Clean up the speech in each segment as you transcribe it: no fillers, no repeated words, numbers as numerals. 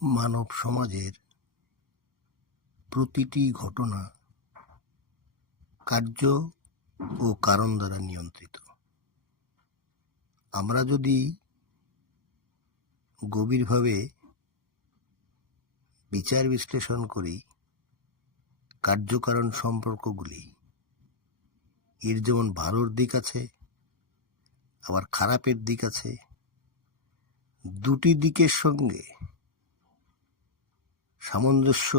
মানব সমাজের প্রতিটি ঘটনা কার্য ও কারণ দ্বারা নিয়ন্ত্রিত। আমরা যদি গভীরভাবে বিচার বিশ্লেষণ করি কার্যকারণ সম্পর্কগুলি, এর যেমন ভালোর দিক আছে আবার খারাপের দিক আছে। দুটি দিকের সঙ্গে সামঞ্জস্য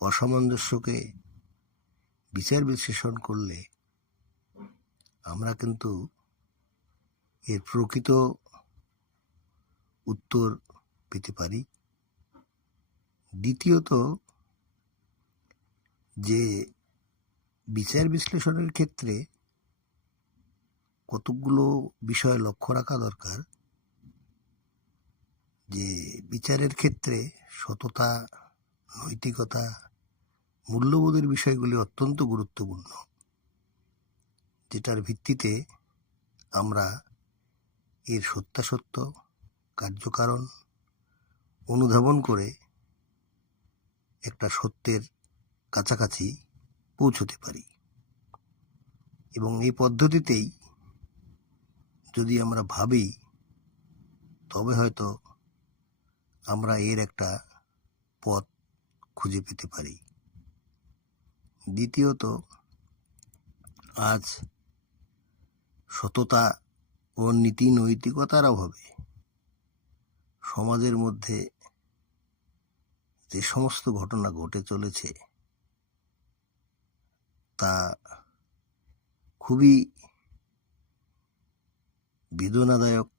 অসামঞ্জস্যকে বিচার বিশ্লেষণ করলে আমরা কিন্তু এর প্রকৃত উত্তর পেতে পারি। দ্বিতীয়ত, যে বিচার বিশ্লেষণের ক্ষেত্রে কতকগুলো বিষয় লক্ষ্য রাখা দরকার, যে বিচারের ক্ষেত্রে সততা, নৈতিকতা, মূল্যবোধের বিষয়গুলি অত্যন্ত গুরুত্বপূর্ণ, যেটার ভিত্তিতে আমরা এর সত্যাসত্য, কার্যকারণ অনুধাবন করে একটা সত্যের কাছাকাছি পৌঁছতে পারি। এবং এই পদ্ধতিতেই যদি আমরা ভাবি তবে হয়তো আমরা এর একটা পথ খুঁজে পেতে পারি। দ্বিতীয়ত, আজ সততা ও নীতি নৈতিকতার অভাবে সমাজের মধ্যে যে সমস্ত ঘটনা ঘটে চলেছে তা খুবই বেদনাদায়ক।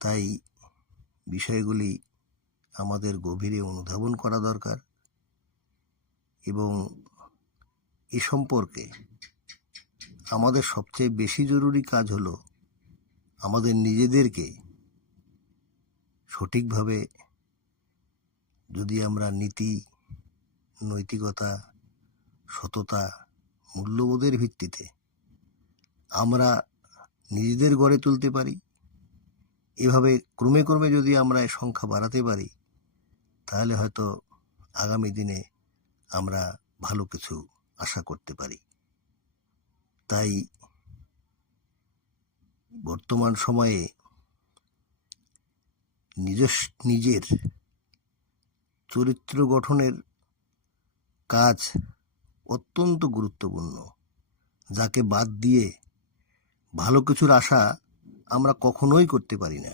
তাই বিষয়গুলি আমাদের গভীরে অনুধাবন করা দরকার এবং এ সম্পর্কে আমাদের সবচেয়ে বেশি জরুরি কাজ হলো আমাদের নিজেদেরকে সঠিকভাবে, যদি আমরা নীতি, নৈতিকতা, সততা, মূল্যবোধের ভিত্তিতে আমরা নিজেদের গড়ে তুলতে পারি, এভাবে ক্রমে ক্রমে যদি আমরা এর সংখ্যা বাড়াতে পারি, তাহলে হয়তো আগামী দিনে আমরা ভালো কিছু আশা করতে পারি। তাই বর্তমান সময়ে নিজের চরিত্র গঠনের কাজ অত্যন্ত গুরুত্বপূর্ণ, যাকে বাদ দিয়ে ভালো কিছুর আশা আমরা কখনোই করতে পারি না।